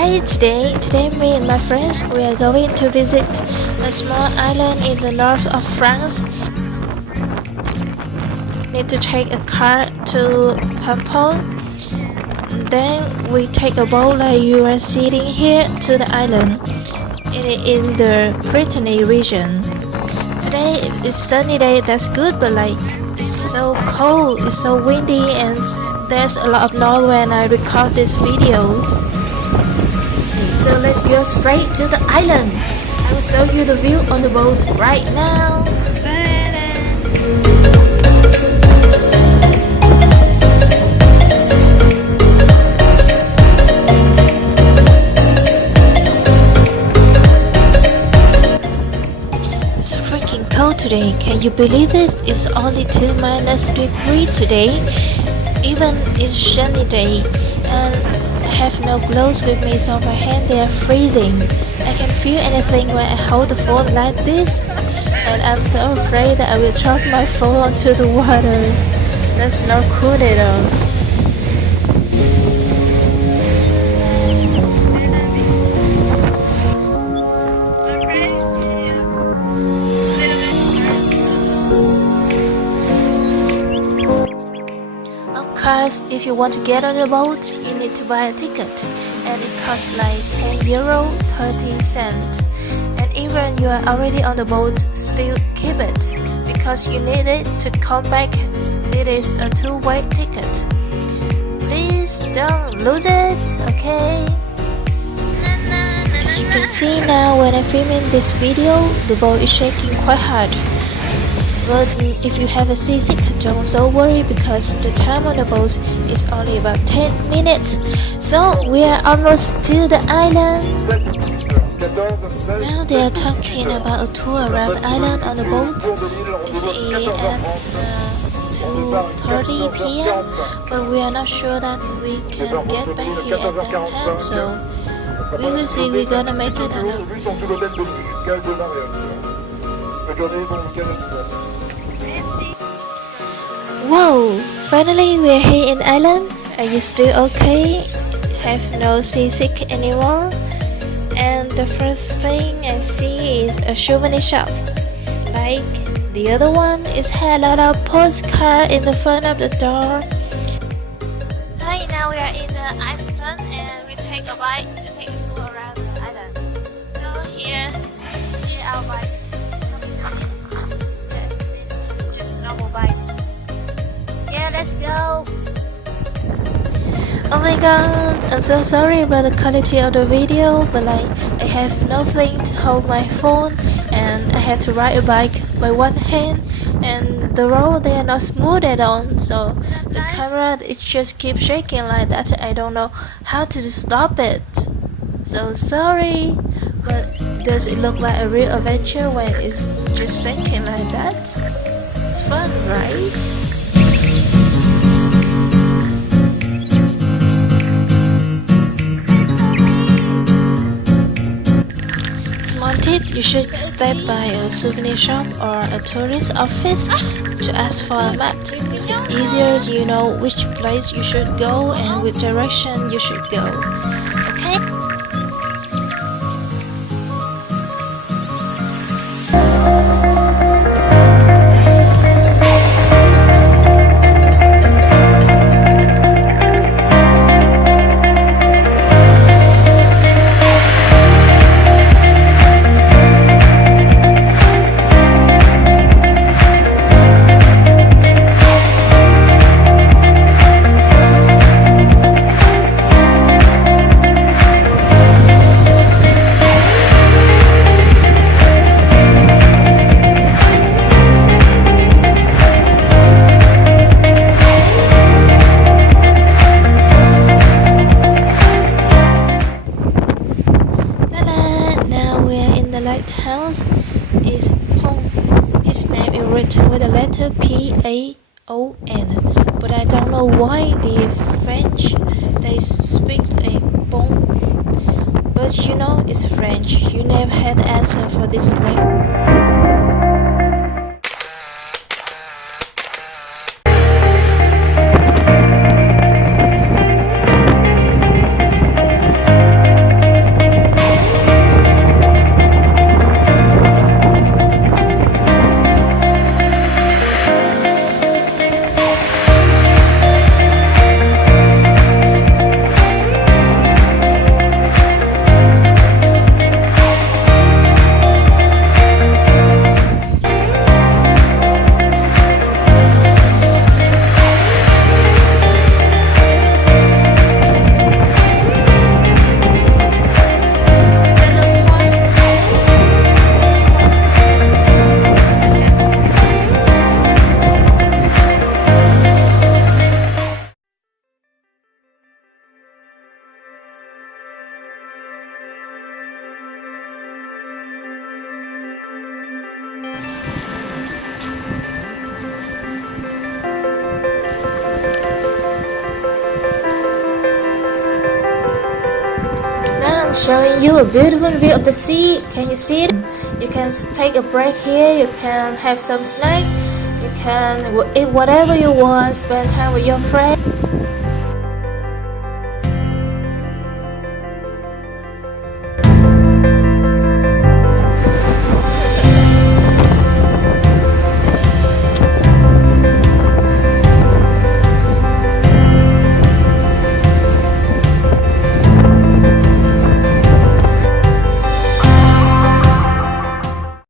Hi, today me and my friends we are going to visit a small island in the north of France. Need to take a car to Pamplon. Then we take a boat like you are sitting here to the island. It is in the Britany region. Today is sunny day, that's good, but like it's so cold, it's so windy, and there's a lot of noise when I record this video. So let's go straight to the island. I will show you the view on the boat right now. It's freaking cold today. Can you believe this? It's only 2-degrees today. Even it's sunny day, and I have no gloves with me, so my hands they are freezing. I can feel anything when I hold the phone like this, and I'm so afraid that I will drop my phone onto the water. That's not cool at all. If you want to get on the boat, you need to buy a ticket, and it costs like €10, 30 cents. And even you are already on the boat, still keep it, because you need it to come back. It is a two-way ticket. Please don't lose it, okay? As you can see now, when I'm filming this video, the boat is shaking quite hard. But if you have a seasick, don't so worry, because the time on the boat is only about 10 minutes. So we are almost to the island. Now they are talking about a tour around the island on the boat. It's at 2:30 p.m. but we are not sure that we can get back here at that time. So we will see we're gonna make it or not. Whoa! Finally we're here in Ireland. Are you still okay? Have no seasick anymore? And the first thing I see is a souvenir shop. Like the other one is had a lot of postcards in the front of the door. Hi, now we are in the Iceland and we take a bike to take a tour around the island. So here our bike. Just normal bike. Yeah, let's go. Oh my god, I'm so sorry about the quality of the video, but like I have nothing to hold my phone, and I have to ride a bike by one hand, and the road they are not smooth at all, so the camera it just keeps shaking like that. I don't know how to stop it. So sorry, but does it look like a real adventure when it's just shaking like that? It's fun, right? Tip, you should stop by a souvenir shop or a tourist office to ask for a map. It's easier, you know which place you should go and which direction you should go. Okay? Lighthouse is Pong. His name is written with the letter P-A-O-N, but I don't know why the French they speak a Pong. But you know it's French. You never had the answer for this language. I'm showing you a beautiful view of the sea. Can you see it? You can take a break here. You can have some snack. You can eat whatever you want. Spend time with your friends.